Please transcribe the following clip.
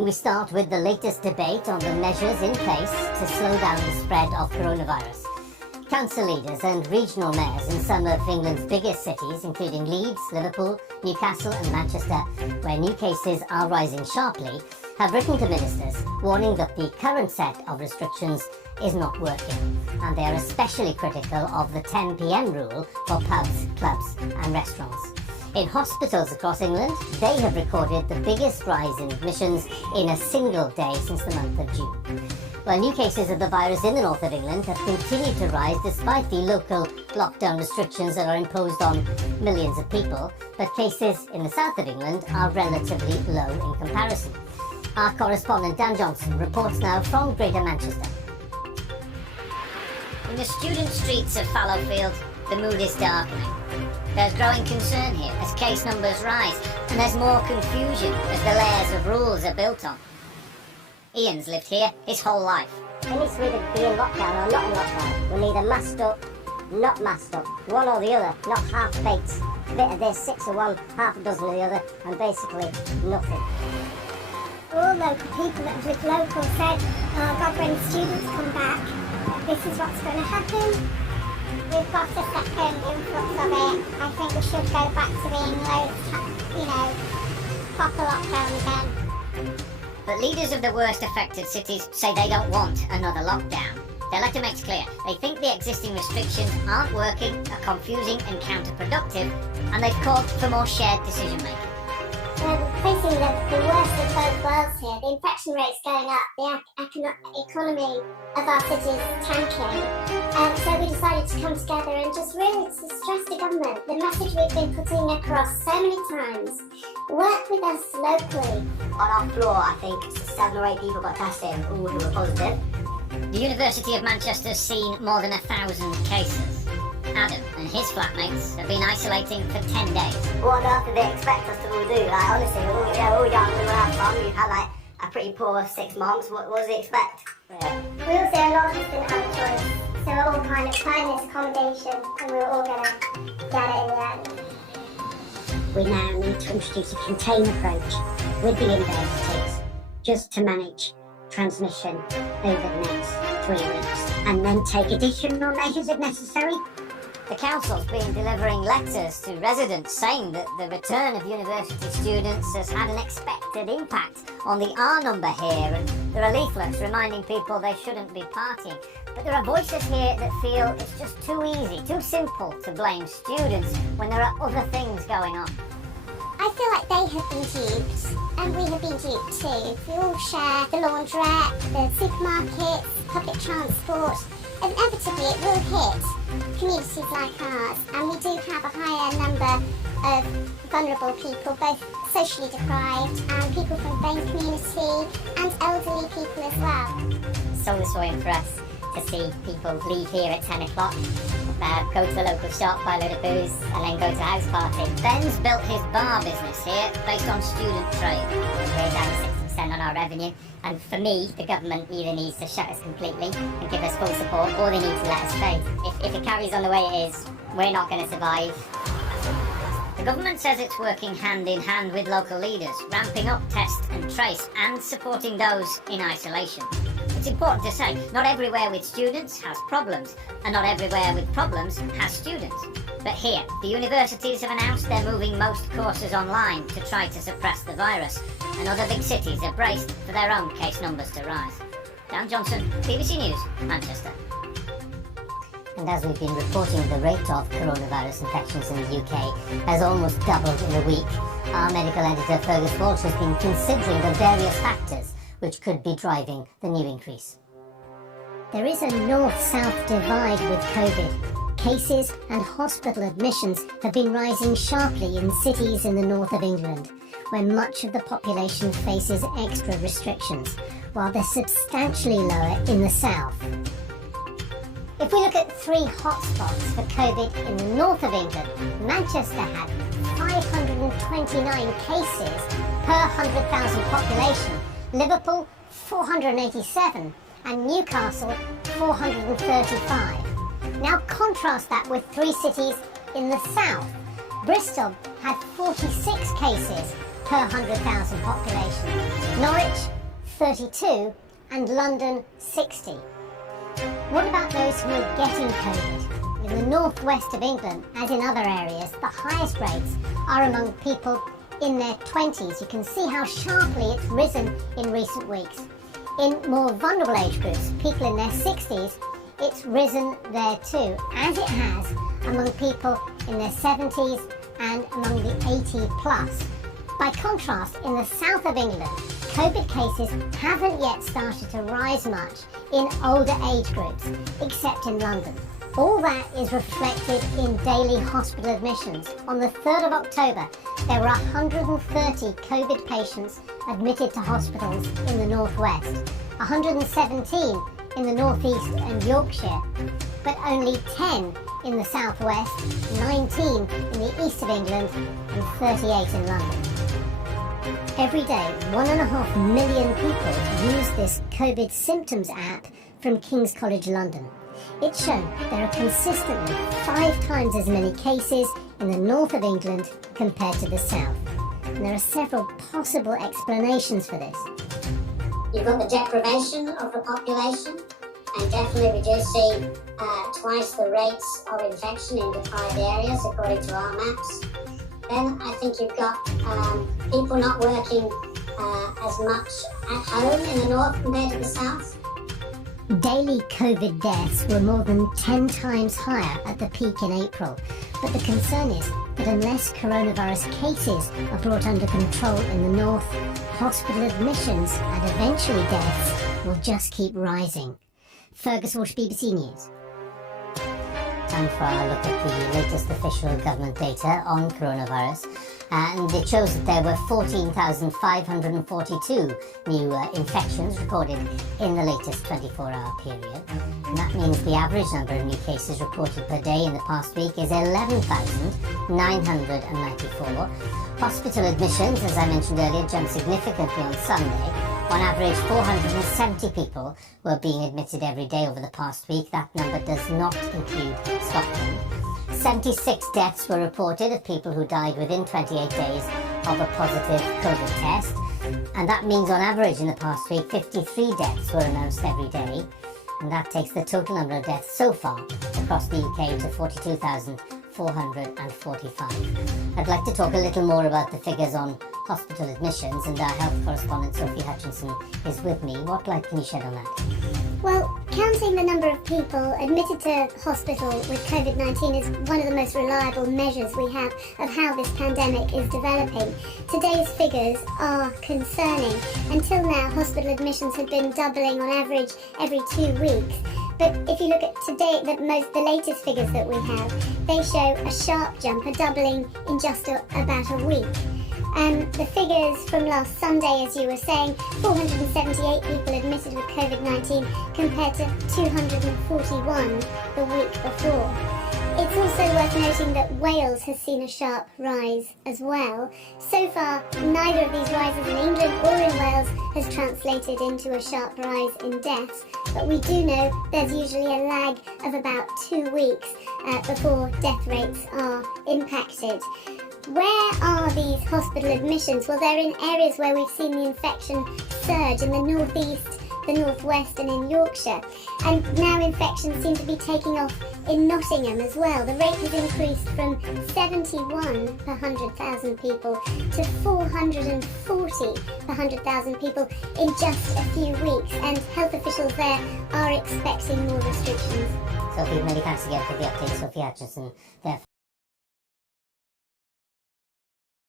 We start with the latest debate on the measures in place to slow down the spread of coronavirus. Council leaders and regional mayors in some of England's biggest cities, including Leeds, Liverpool, Newcastle and Manchester, where new cases are rising sharply, have written to ministers warning that the current set of restrictions is not working, and they are especially critical of the 10 p.m. rule for pubs, clubs and restaurants. In hospitals across England, they have recorded the biggest rise in admissions in a single day since the month of June. While new cases of the virus in the north of England have continued to rise despite the local lockdown restrictions that are imposed on millions of people, but cases in the south of England are relatively low in comparison. Our correspondent Dan Johnson reports now from Greater Manchester. In the student streets of Fallowfield, the mood is darkening. There's growing concern here as case numbers rise, and there's more confusion as the layers of rules are built on. Ian's lived here his whole life. It needs to either be in lockdown or not in lockdown. We're neither masked up, not masked up, one or the other, not half-baked. A bit of this, 6 of one, half a dozen of the other, and basically nothing. All local people that have lived local said, oh God, when students come back, this is what's going to happen. We've got a second influx of it. I think we should go back to being proper lockdown again. But leaders of the worst affected cities say they don't want another lockdown. Their letter makes clear they think the existing restrictions aren't working, are confusing and counterproductive, and they've called for more shared decision making. We're facing the worst of both worlds here. The infection rate's going up, the economy of our city's tanking. So we decided to come together and just really stress the government. The message we've been putting across so many times. Work with us locally. On our floor, I think 7 or 8 people got tested, all who were positive. The University of Manchester's seen more than 1,000 cases. Adam and his flatmates have been isolating for 10 days. What on earth do they expect us to all do? Like, honestly, all we done, we were out fun. We've had a pretty poor 6 months. What does they expect? Yeah. We also, a lot of us didn't have a choice. So we're all kind of playing this accommodation and we were all going to get it in the end. We now need to introduce a contained approach with the universities just to manage transmission over the next 3 weeks and then take additional measures if necessary. The council's been delivering letters to residents saying that the return of university students has had an expected impact on the R number here, and there are leaflets reminding people they shouldn't be partying. But there are voices here that feel it's just too easy, too simple to blame students when there are other things going on. I feel like they have been duped, and we have been duped too. We all share the laundrette, the supermarkets, public transport. Inevitably it will hit communities like ours, and we do have a higher number of vulnerable people, both socially deprived and people from the BAME community and elderly people as well. So disappointing for us to see people leave here at 10 o'clock, go to the local shop, buy a load of booze and then go to a house party. Ben's built his bar business here based on student trade. We're down 60% on our revenue, and for me the government either needs to shut us completely and give us full support, or they need to let us fade. If it carries on the way it is, we're not going to survive. The government says it's working hand in hand with local leaders, ramping up test and trace and supporting those in isolation. It's important to say, not everywhere with students has problems, and not everywhere with problems has students. But here, the universities have announced they're moving most courses online to try to suppress the virus, and other big cities are braced for their own case numbers to rise. Dan Johnson, BBC News, Manchester. And as we've been reporting, the rate of coronavirus infections in the UK has almost doubled in a week. Our medical editor Ferguson Walsh has been considering the various factors which could be driving the new increase. There is a north-south divide with COVID. Cases and hospital admissions have been rising sharply in cities in the north of England, where much of the population faces extra restrictions, while they're substantially lower in the south. If we look at 3 hotspots for COVID in the north of England, Manchester had 529 cases per 100,000 population, Liverpool 487 and Newcastle 435. Now contrast that with 3 cities in the south. Bristol had 46 cases per 100,000 population. Norwich, 32, and London, 60. What about those who are getting COVID? In the northwest of England, as in other areas, the highest rates are among people in their 20s. You can see how sharply it's risen in recent weeks. In more vulnerable age groups, people in their 60s, it's risen there too, as it has among people in their 70s and among the 80 plus. By contrast, in the south of England, COVID cases haven't yet started to rise much in older age groups, except in London. All that is reflected in daily hospital admissions. On the 3rd of October, there were 130 COVID patients admitted to hospitals in the northwest, 117 in the northeast and Yorkshire, but only 10 in the southwest, 19 in the east of England, and 38 in London. Every day, 1.5 million people use this COVID symptoms app from King's College London. It's shown there are consistently 5 times as many cases in the north of England compared to the south. And there are several possible explanations for this. You've got the deprivation of the population, and definitely we do see twice the rates of infection in deprived areas according to our maps. Then I think you've got people not working as much at home in the north compared to the south. Daily COVID deaths were more than 10 times higher at the peak in April. But the concern is that unless coronavirus cases are brought under control in the north, hospital admissions and eventually deaths will just keep rising. Ferguson Walsh, BBC News. Time for a look at the latest official government data on coronavirus. And it shows that there were 14,542 new infections recorded in the latest 24-hour period. And that means the average number of new cases reported per day in the past week is 11,994. Hospital admissions, as I mentioned earlier, jumped significantly on Sunday. On average, 470 people were being admitted every day over the past week. That number does not include Scotland. 76 deaths were reported of people who died within 28 days of a positive COVID test. And that means on average in the past week, 53 deaths were announced every day. And that takes the total number of deaths so far across the UK to 42,445. I'd like to talk a little more about the figures on hospital admissions, and our health correspondent Sophie Hutchinson is with me. What light can you shed on that? Well, counting the number of people admitted to hospital with COVID-19 is one of the most reliable measures we have of how this pandemic is developing. Today's figures are concerning. Until now, hospital admissions had been doubling on average every 2 weeks. But if you look at today, the latest figures that we have, they show a sharp jump, a doubling in just about a week. The figures from last Sunday, as you were saying, 478 people admitted with COVID-19 compared to 241 the week before. It's also worth noting that Wales has seen a sharp rise as well. So far, neither of these rises in England or in Wales has translated into a sharp rise in deaths, but we do know there's usually a lag of about 2 weeks before death rates are impacted. Where are these hospital admissions? Well, they're in areas where we've seen the infection surge in the northeast, the northwest and in Yorkshire. And now infections seem to be taking off in Nottingham as well. The rate has increased from 71 per 100,000 people to 440 per 100,000 people in just a few weeks. And health officials there are expecting more restrictions. Sophie, many thanks again for the update. Sophie Hutchinson there.